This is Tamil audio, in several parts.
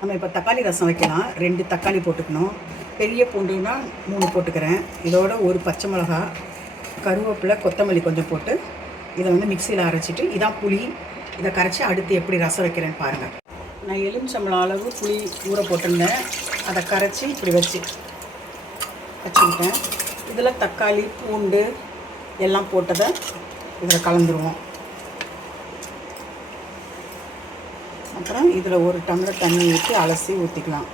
நம்ம இப்போ தக்காளி ரசம் வைக்கலாம். 2 தக்காளி போட்டுக்கணும். பெரிய பூண்டுனா 3 போட்டுக்கிறேன். இதோட ஒரு பச்சை மிளகா, கருவேப்பிலை, கொத்தமல்லி கொஞ்சம் போட்டு இதை வந்து மிக்சியில் அரைச்சிட்டு, இதான் புளி. இதை கரைச்சி அடுத்து எப்படி ரசம் வைக்கிறேன்னு பாருங்கள். நான் எலுமிச்சம்பழம் அளவு புளி ஊற போட்டிருந்தேன். அதை கரைச்சி இப்படி வச்சுக்கிட்டேன். இதில் தக்காளி, பூண்டு எல்லாம் போட்டதை இதில் கலந்துருவோம். அப்புறம் இதில் ஒரு டம்ளர் தண்ணி ஊற்றி அலசி ஊற்றிக்கலாம்.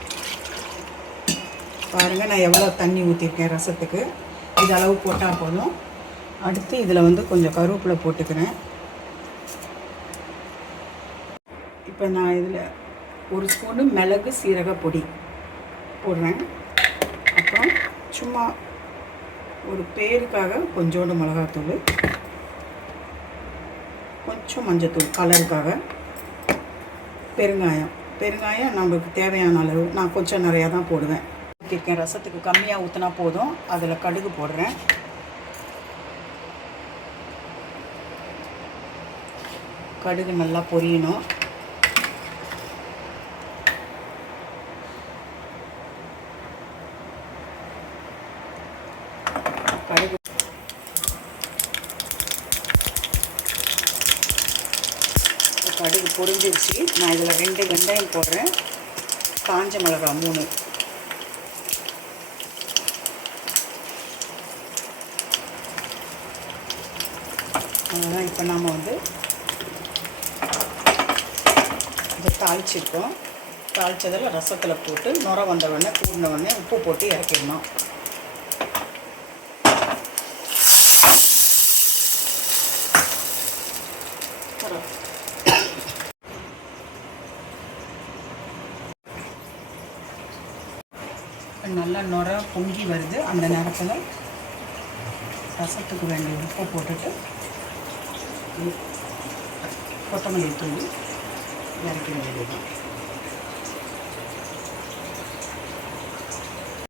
பாருங்கள், நான் எவ்வளோ தண்ணி ஊற்றிருக்கேன் ரசத்துக்கு. இது அளவு போட்டால் போதும். அடுத்து இதில் வந்து கொஞ்சம் கருவேப்பிலை போட்டுக்கிறேன். இப்போ நான் இதில் ஒரு ஸ்பூனு மிளகு சீரக பொடி போடுறேன். அப்புறம் சும்மா ஒரு பேருக்காக கொஞ்சோண்டு மிளகாத்தூள், கொஞ்சம் மஞ்சத்தூள் கலருக்காக, பெருங்காயம் நம்மளுக்கு தேவையான அளவு. நான் கொஞ்சம் நிறையா தான் போடுவேன். ஊற்றிருக்கேன். ரசத்துக்கு கம்மியாக ஊற்றினா போதும். அதில் கடுகு போடுறேன். கடுகு நல்லா பொரியணும். கடுகு பொரிஞ்சிருச்சு. நான் இதில் 2 வெங்காயம் போடுறேன். காஞ்ச மிளகா 3. அதுதான் இப்போ நாம் வந்து இதை தாளிச்சிருக்கோம். தாளித்ததில் ரசத்தில் போட்டு நுர வந்த உடனே கூடின உடனே உப்பு போட்டு இறக்கிடணும். நல்லா நுர பொங்கி வருது. அந்த நேரத்தில் ரசத்துக்கு வேண்டிய உப்பை போட்டுட்டு கொத்தமல்லி தூவி இறக்க வேண்டியது.